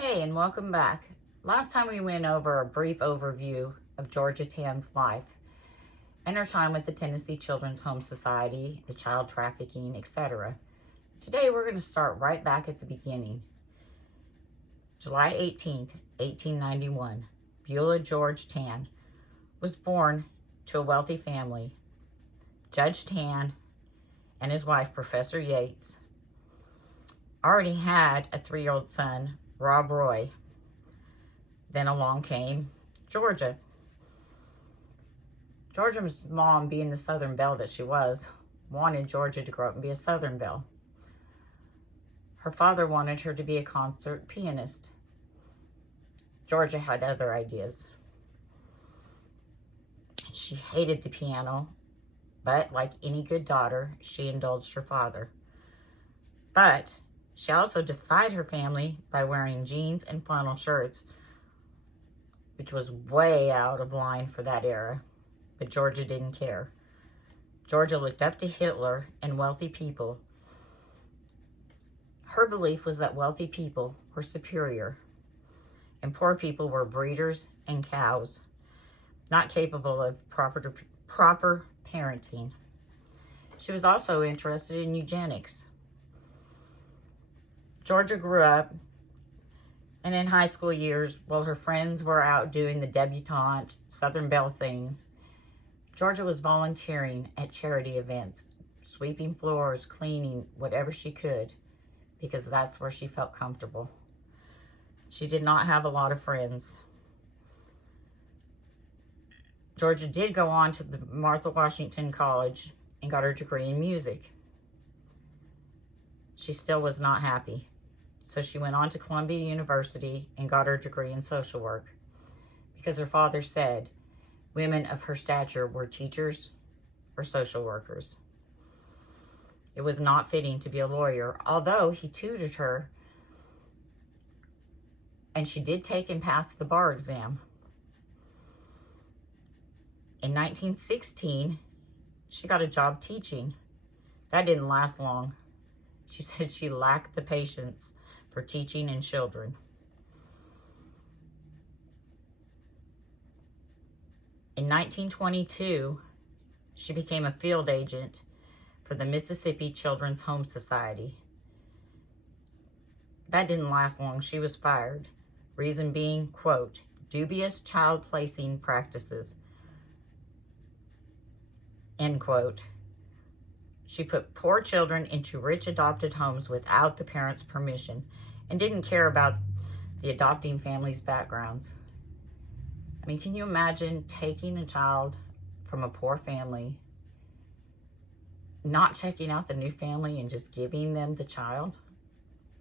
Hey, and welcome back. Last time we went over a brief overview of Georgia Tann's life and her time with the Tennessee Children's Home Society, the child trafficking, etc. Today we're going to start right back at the beginning. July 18th, 1891, Beulah George Tann was born to a wealthy family. Judge Tann and his wife, Professor Yates, already had a 3-year-old son, Rob Roy. Then along came Georgia. Georgia's mom, being the Southern belle that she was, wanted Georgia to grow up and be a Southern belle. Her father wanted her to be a concert pianist. Georgia had other ideas. She hated the piano, but like any good daughter, she indulged her father. But she also defied her family by wearing jeans and flannel shirts, which was way out of line for that era. But Georgia didn't care. Georgia looked up to Hitler and wealthy people. Her belief was that wealthy people were superior, and poor people were breeders and cows, not capable of proper parenting. She was also interested in eugenics. Georgia grew up, and in high school years, while her friends were out doing the debutante Southern Belle things, Georgia was volunteering at charity events, sweeping floors, cleaning, whatever she could, because that's where she felt comfortable. She did not have a lot of friends. Georgia did go on to the Martha Washington College and got her degree in music. She still was not happy. So she went on to Columbia University and got her degree in social work because her father said women of her stature were teachers or social workers. It was not fitting to be a lawyer, although he tutored her, and she did take and pass the bar exam. In 1916, she got a job teaching. That didn't last long. She said she lacked the patience for teaching and children. In 1922, she became a field agent for the Mississippi Children's Home Society. That didn't last long. She was fired. Reason being, quote, dubious child placing practices, end quote. She put poor children into rich adopted homes without the parents' permission and didn't care about the adopting family's backgrounds. I mean, can you imagine taking a child from a poor family, not checking out the new family and just giving them the child?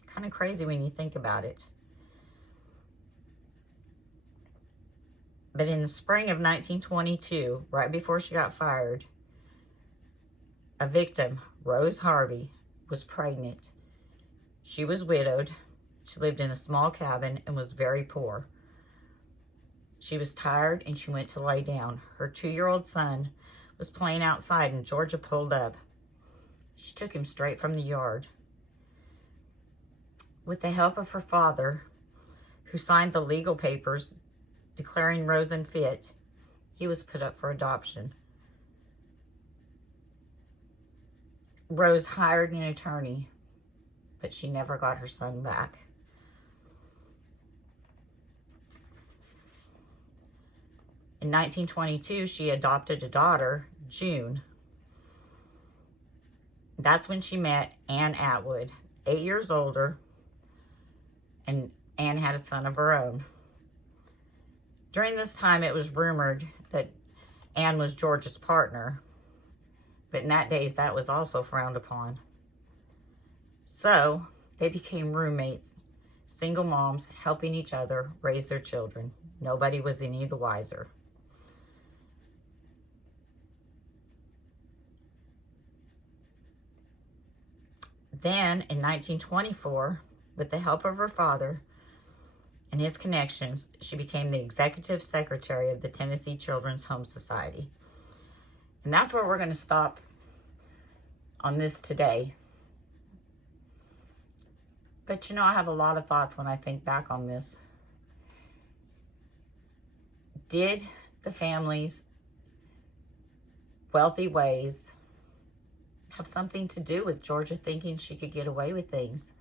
Kind of crazy when you think about it. But in the spring of 1922, right before she got fired, a victim, Rose Harvey, was pregnant. She was widowed. She lived in a small cabin and was very poor. She was tired and she went to lay down. Her 2-year-old son was playing outside and Georgia pulled up. She took him straight from the yard. With the help of her father, who signed the legal papers declaring Rose unfit, he was put up for adoption. Rose hired an attorney, but she never got her son back. In 1922, she adopted a daughter, June. That's when she met Ann Atwood, 8 years older, and Ann had a son of her own. During this time, it was rumored that Ann was George's partner, but in that days, that was also frowned upon. So they became roommates, single moms, helping each other raise their children. Nobody was any the wiser. Then, in 1924, with the help of her father and his connections, she became the executive secretary of the Tennessee Children's Home Society. And that's where we're going to stop on this today. But you know, I have a lot of thoughts when I think back on this. Did the family's wealthy ways have something to do with Georgia thinking she could get away with things?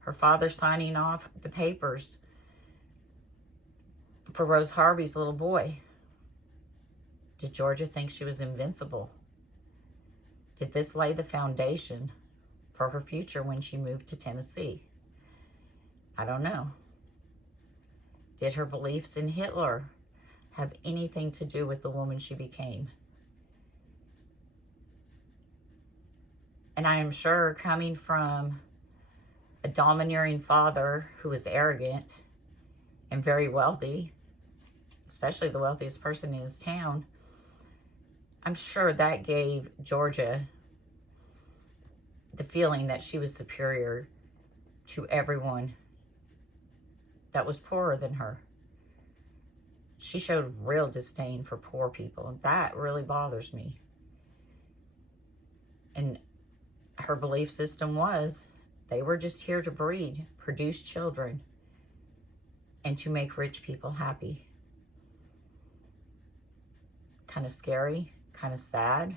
Her father signing off the papers for Rose Harvey's little boy. Did Georgia think she was invincible? Did this lay the foundation for her future when she moved to Tennessee? I don't know. Did her beliefs in Hitler have anything to do with the woman she became? And I am sure, coming from a domineering father who was arrogant and very wealthy, especially the wealthiest person in his town, I'm sure that gave Georgia the feeling that she was superior to everyone that was poorer than her. She showed real disdain for poor people, and that really bothers me. And her belief system was they were just here to breed, produce children, and to make rich people happy. Kind of scary, kind of sad.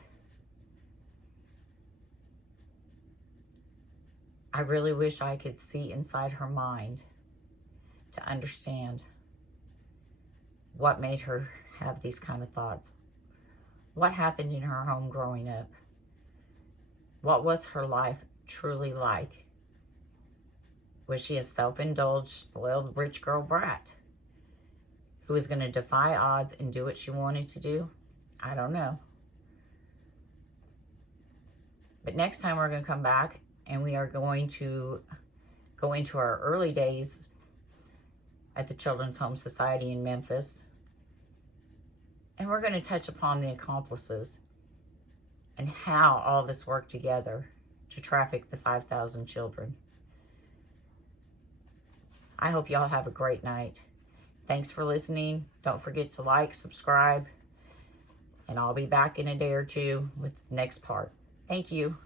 I really wish I could see inside her mind to understand what made her have these kind of thoughts. What happened in her home growing up? What was her life truly like? Was she a self-indulged, spoiled, rich girl brat who was going to defy odds and do what she wanted to do? I don't know. But next time we're going to come back and we are going to go into our early days at the Children's Home Society in Memphis. And we're going to touch upon the accomplices and how all this worked together to traffic the 5,000 children. I hope y'all have a great night. Thanks for listening. Don't forget to like, subscribe, and I'll be back in a day or two with the next part. Thank you.